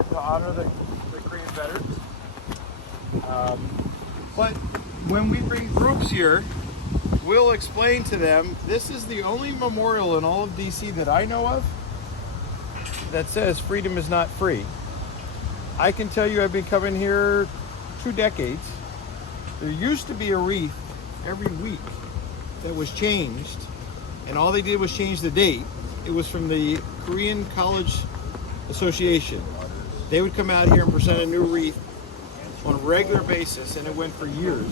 important to honor the Korean veterans. But when we bring groups here, we'll explain to them, this is the only memorial in all of DC that I know of that says freedom is not free. I can tell you I've been coming here 2 decades. There used to be a wreath every week that was changed, and all they did was change the date. It was from the Korean College Association. They would come out here and present a new wreath on a regular basis, and it went for years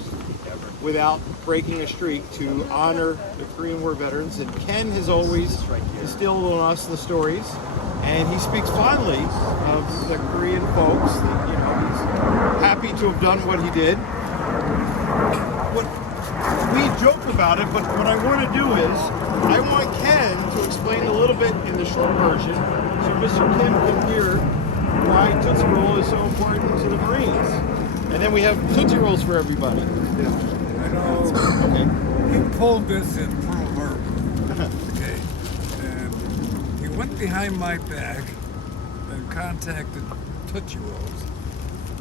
without breaking a streak to honor the Korean War veterans. And Ken has always instilled on us the stories, and he speaks fondly of the Korean folks. That, he's happy to have done what he did. We joke about it, but what I want to do is, I want Ken to explain a little bit in the short version, so Mr. Kim can hear why Tootsie-Roll is so important to the Marines. And then we have Tootsie-Rolls for everybody. Yeah, I know. Okay. He pulled this in Pearl Harbor. Okay. And he went behind my back and contacted Tootsie-Rolls.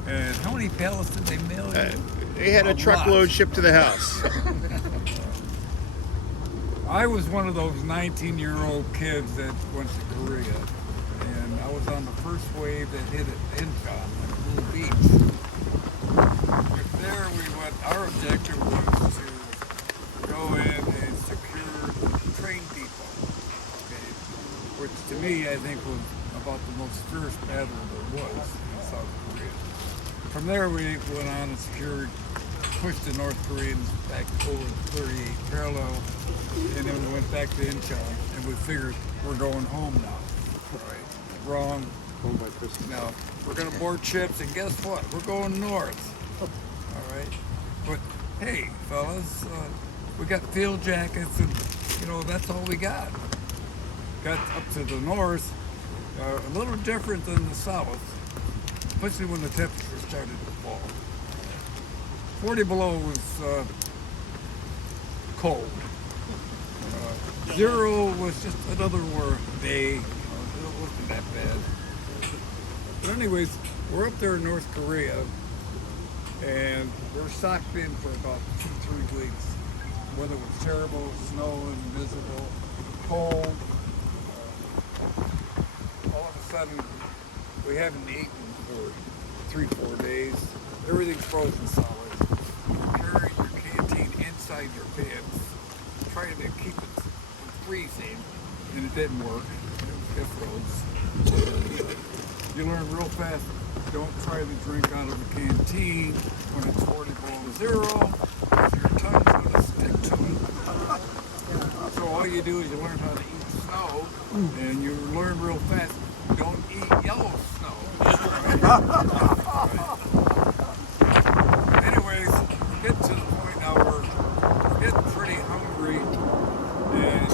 And how many pallets did they mail you? They had a truckload shipped to the house. I was one of those 19-year-old kids that went to Korea, and I was on the first wave that hit at Incheon, like Blue Beach. But there we went, our objective was to go in and secure the train depot, okay, which to me I think was about the most fierce battle there was in South Korea. From there we went on and pushed the North Koreans back over 38 parallel, and then we went back to Incheon, and we figured we're going home now. Right? Wrong. Home by Christmas. Now, we're going to board ships, and guess what? We're going north. All right? But, hey, fellas, we got field jackets, and, that's all we got. Got up to the north, a little different than the south, especially when the temperature started to fall. 40 below was cold. Zero was just another day. It wasn't that bad. But anyways, we're up there in North Korea, and we're socked in for about 2-3 weeks. Weather was terrible, snow invisible, cold. All of a sudden, we haven't eaten for 3-4 days. Everything's frozen solid. Carrying your canteen inside your pants, trying to keep it from freezing, and it didn't work. It froze. You learn real fast, don't try to drink out of the canteen when it's 40 below zero, because your tongue's going to stick to it. So all you do is you learn how to eat snow, and you learn real fast, don't eat yellow snow. Anyways, get to the point now where we're getting pretty hungry, and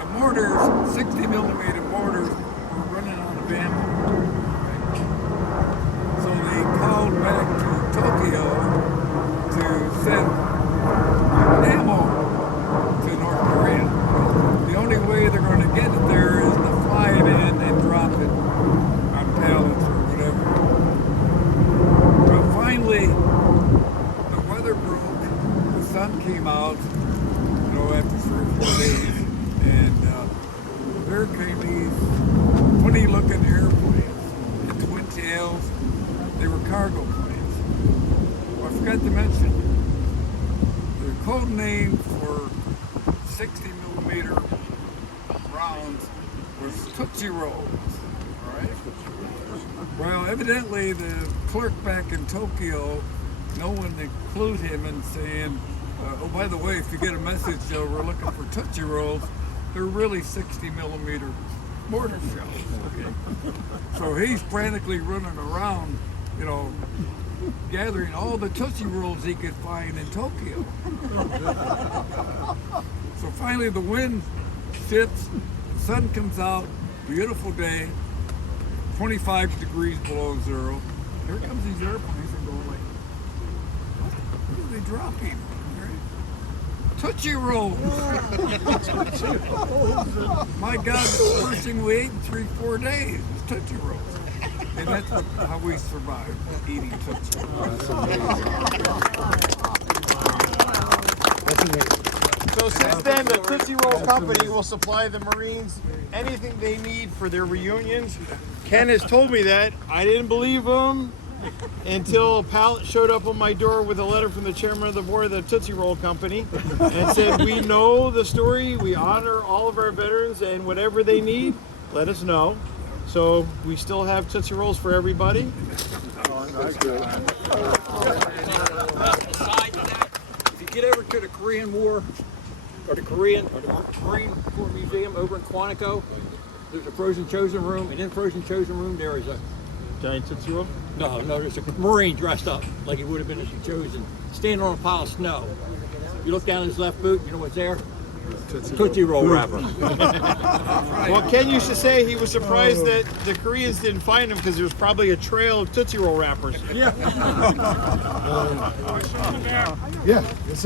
the mortars, 60 millimeter mortars, were running out of ammo. So they called back to Tokyo to send ammo to North Korea. The only way they're going to get it there is to fly it in and drop it on pallets or whatever. But finally, the weather broke, the sun came out, after 3 or 4 days, and there came these funny-looking airplanes, the twin tails. They were cargo planes. I forgot to mention, the code name for 60 millimeter rounds was Tootsie-Rolls. All right? Well, evidently the clerk back in Tokyo, no one included him in saying, oh, by the way, if you get a message, we're looking for Tootsie-Rolls, they're really 60 millimeter mortar shells. Okay? So he's frantically running around, gathering all the Tootsie-Rolls he could find in Tokyo. So finally the wind shifts, the sun comes out, beautiful day, 25 degrees below zero. Here comes these airplanes and going like, what are they dropping? Tootsie-Rolls. My God, the first thing we ate in 3-4 days was Tootsie-Rolls. And that's how we survived, eating Tootsie-Rolls. So since then, the Tootsie-Roll company will supply the Marines anything they need for their reunions. Ken has told me that. I didn't believe him until a pallet showed up on my door with a letter from the chairman of the board of the Tootsie-Roll company and said, we know the story, we honor all of our veterans, and whatever they need, let us know. So we still have Tootsie Rolls for everybody. If you get over to the Korean War, or the Marine War Museum over in Quantico, there's a Frozen Chosin room, and in Frozen Chosin room there is a Giant Tootsie Roll? no, there's a Marine dressed up like he would have been as a Chosin, standing on a pile of snow. If you look down his left boot, you know what's there? Tootsie Roll wrapper. Well, Ken used to say he was surprised that the Koreans didn't find him because there was probably a trail of Tootsie Roll wrappers. Yeah.